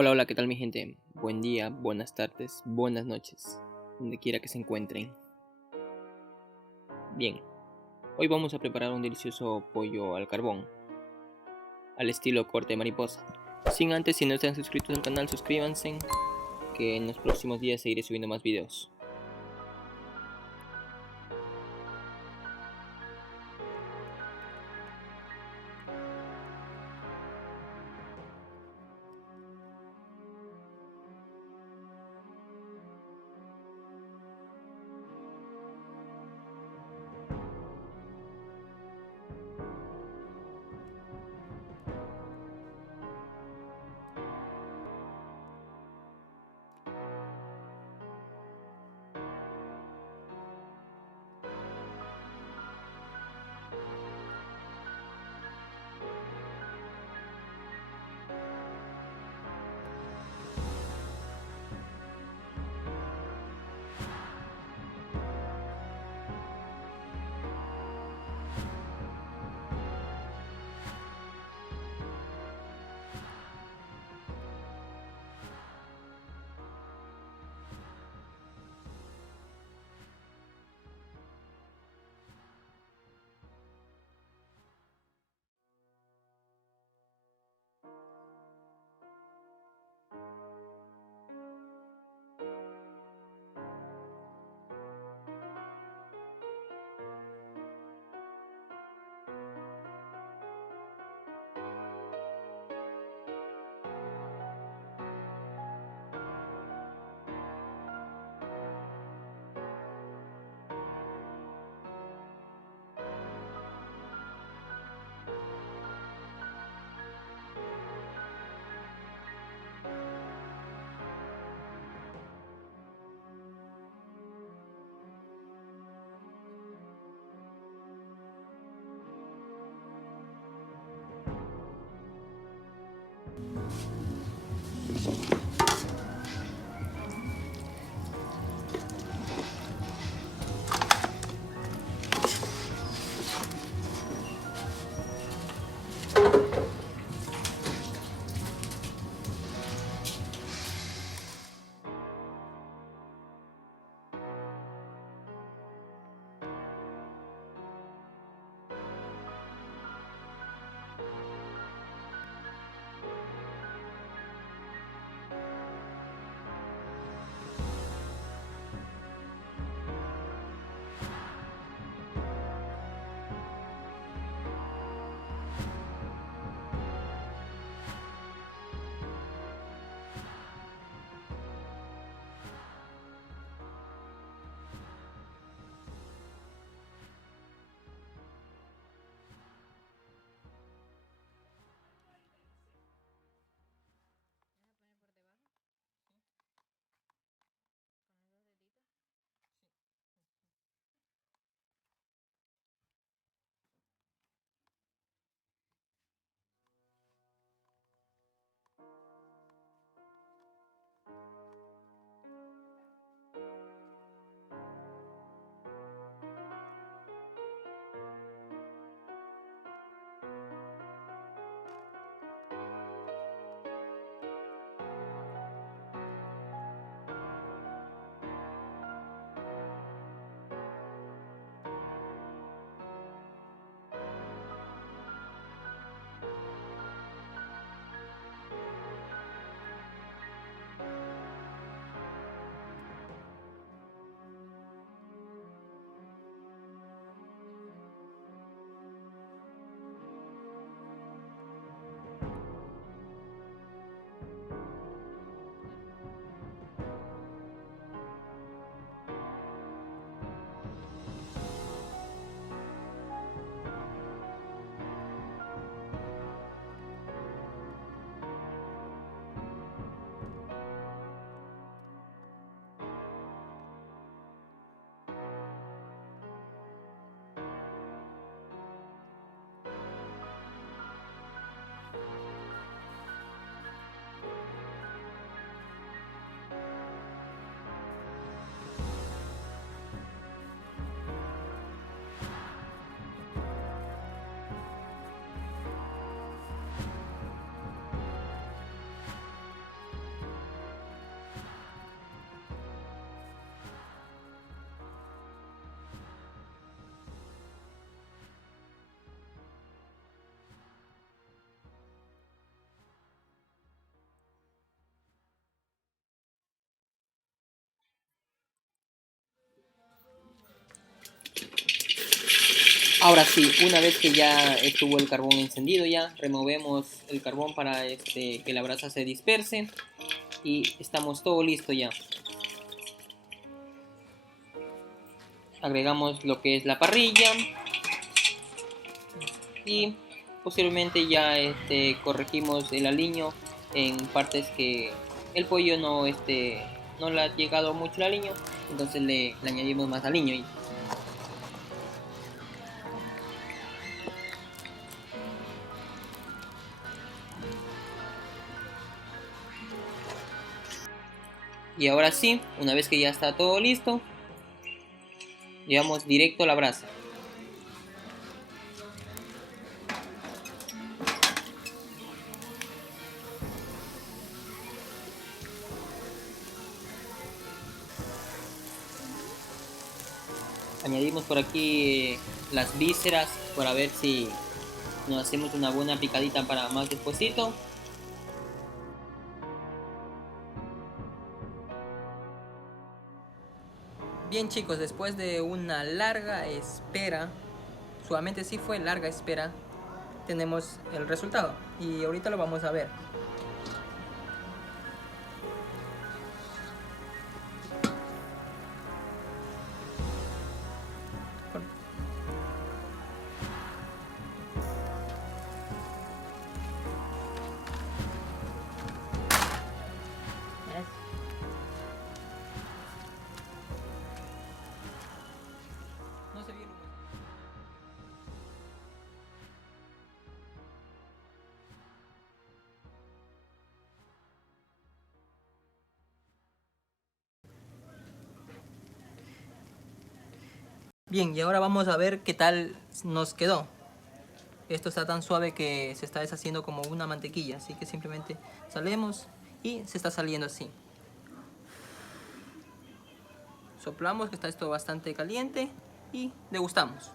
Hola, hola, ¿qué tal mi gente? Buen día, buenas tardes, buenas noches, donde quiera que se encuentren. Bien, hoy vamos a preparar un delicioso pollo al carbón, al estilo corte de mariposa. Sin antes, si no están suscritos al canal, suscríbanse, que en los próximos días seguiré subiendo más videos. Ahora sí, una vez que ya estuvo el carbón encendido, ya removemos el carbón para que la brasa se disperse y estamos todo listo ya. Agregamos lo que es la parrilla y posteriormente ya corregimos el aliño en partes que el pollo no le ha llegado mucho el aliño, entonces le añadimos más aliño. Y ahora sí, una vez que ya está todo listo, llevamos directo a la brasa. Añadimos por aquí las vísceras para ver si nos hacemos una buena picadita para más despuesito. Bien chicos, después de una larga espera, solamente sí fue larga espera, tenemos el resultado y ahorita lo vamos a ver. No se vieron. Bien, y ahora vamos a ver qué tal nos quedó. Esto está tan suave que se está deshaciendo como una mantequilla, así que simplemente salemos y se está saliendo así. Soplamos que está esto bastante caliente y degustamos.